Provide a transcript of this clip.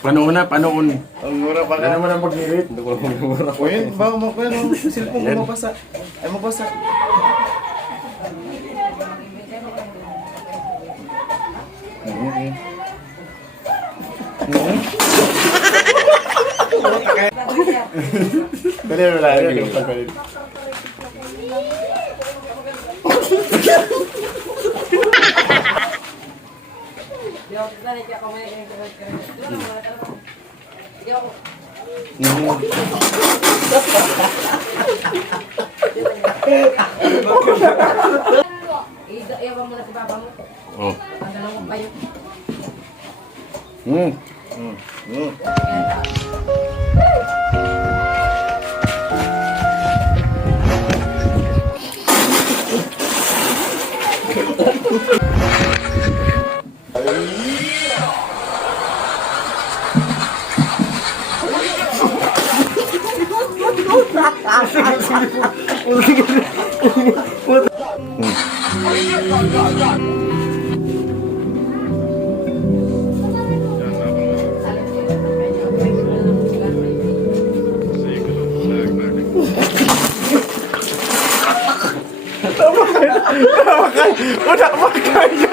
Panoon na, panoon. Ang mura pa Wala ka. naman ang pag-irit. Hindi ko lang mura. O yun, baka cellphone mo mapasa. Ay, mapasa. Dali mo lang. Iyawan mo na si papa mo. Oh. Ang dalawang kayo. Udah makan.